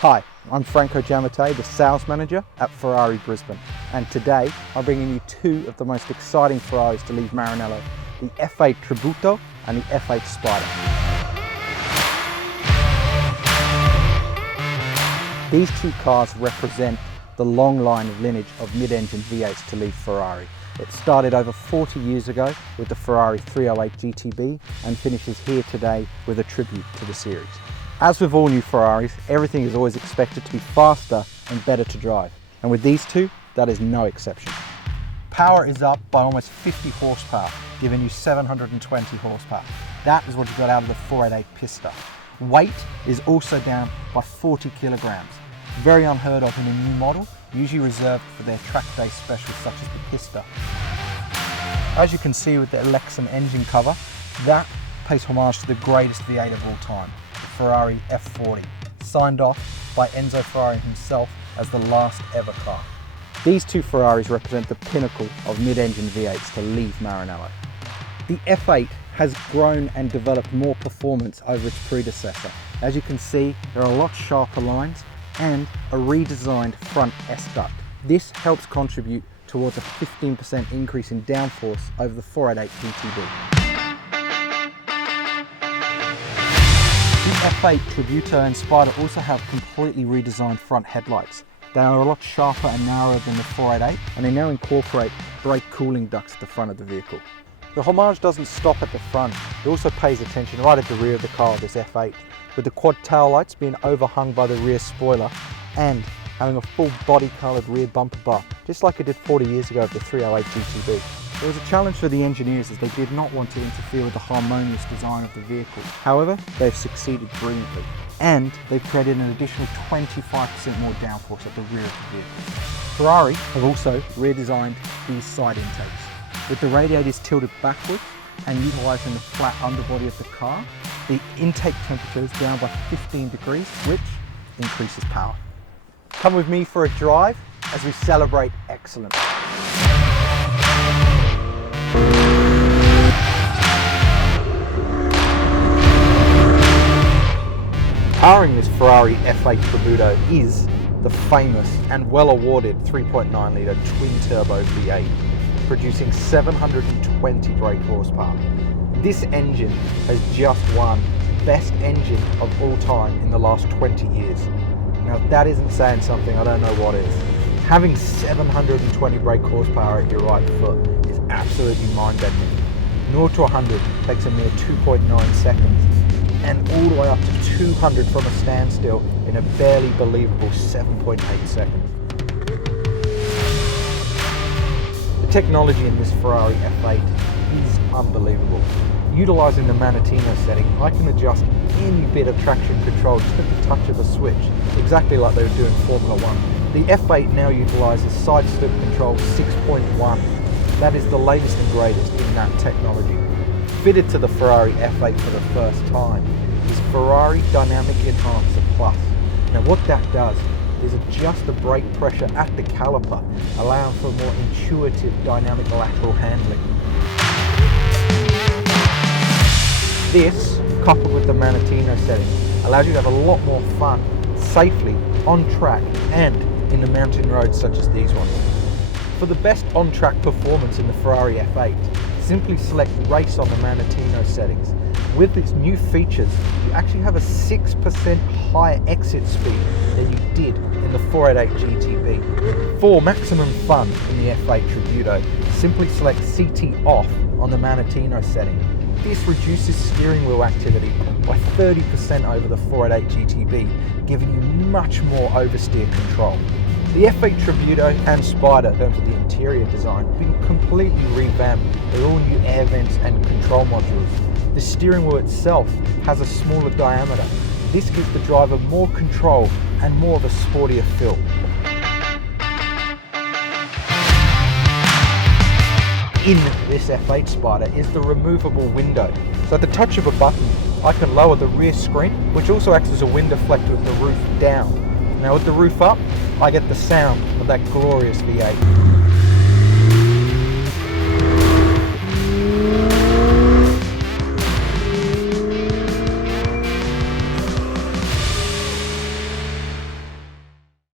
Hi, I'm Franco Giammattei, the sales manager at Ferrari Brisbane, and today I'm bringing you two of the most exciting Ferraris to leave Maranello, the F8 Tributo and the F8 Spider. These two cars represent the long line of lineage of mid-engine V8s to leave Ferrari. It started over 40 years ago with the Ferrari 308 GTB and finishes here today with a tribute to the series. As with all new Ferraris, everything is always expected to be faster and better to drive. And with these two, that is no exception. Power is up by almost 50 horsepower, giving you 720 horsepower. That is what you got out of the 488 Pista. Weight is also down by 40 kilograms. Very unheard of in a new model, usually reserved for their track day specials such as the Pista. As you can see with the Lexan engine cover, that pays homage to the greatest V8 of all time, the Ferrari F40, signed off by Enzo Ferrari himself as the last ever car. These two Ferraris represent the pinnacle of mid-engine V8s to leave Maranello. The F8 has grown and developed more performance over its predecessor. As you can see, there are a lot sharper lines and a redesigned front S-duct. This helps contribute towards a 15% increase in downforce over the 488 GTB. The F8 Tributo and Spider also have completely redesigned front headlights. They are a lot sharper and narrower than the 488, and they now incorporate brake cooling ducts at the front of the vehicle. The homage doesn't stop at the front, it also pays attention right at the rear of the car of this F8, with the quad tail lights being overhung by the rear spoiler and having a full body coloured rear bumper bar, just like it did 40 years ago with the 308 GTB. It was a challenge for the engineers as they did not want to interfere with the harmonious design of the vehicle. However, they've succeeded brilliantly, and they've created an additional 25% more downforce at the rear of the vehicle. Ferrari have also redesigned these side intakes. With the radiators tilted backwards and utilising the flat underbody of the car, the intake temperature is down by 15 degrees, which increases power. Come with me for a drive as we celebrate excellence. Powering this Ferrari F8 Tributo is the famous and well-awarded 3.9 litre twin-turbo V8, producing 720 brake horsepower. This engine has just won Best Engine of all time in the last 20 years. Now if that isn't saying something, I don't know what is. Having 720 brake horsepower at your right foot is absolutely mind-bending. 0 to 100 takes a mere 2.9 seconds, and all the way up to 200 from a standstill in a barely believable 7.8 seconds. The technology in this Ferrari F8 is unbelievable. Utilising the Manettino setting, I can adjust any bit of traction control just at the touch of a switch, exactly like they would do in Formula 1. The F8 now utilises side slip control 6.1. That is the latest and greatest in that technology. Fitted to the Ferrari F8 for the first time is Ferrari Dynamic Enhancer Plus. Now what that does is adjust the brake pressure at the caliper, allowing for more intuitive dynamic lateral handling. This, coupled with the Manettino setting, allows you to have a lot more fun, safely, on track and in the mountain roads such as these ones. For the best on-track performance in the Ferrari F8, simply select Race on the Manettino settings. With these new features, you actually have a 6% higher exit speed than you did in the 488 GTB. For maximum fun in the F8 Tributo, simply select CT off on the Manettino setting. This reduces steering wheel activity by 30% over the 488 GTB, giving you much more oversteer control. The F8 Tributo and Spider, in terms of the interior design, have been completely revamped with all new air vents and control modules. The steering wheel itself has a smaller diameter. This gives the driver more control and more of a sportier feel. In this F8 Spider is the removable window. So at the touch of a button, I can lower the rear screen, which also acts as a wind deflector with the roof down. Now with the roof up, I get the sound of that glorious V8.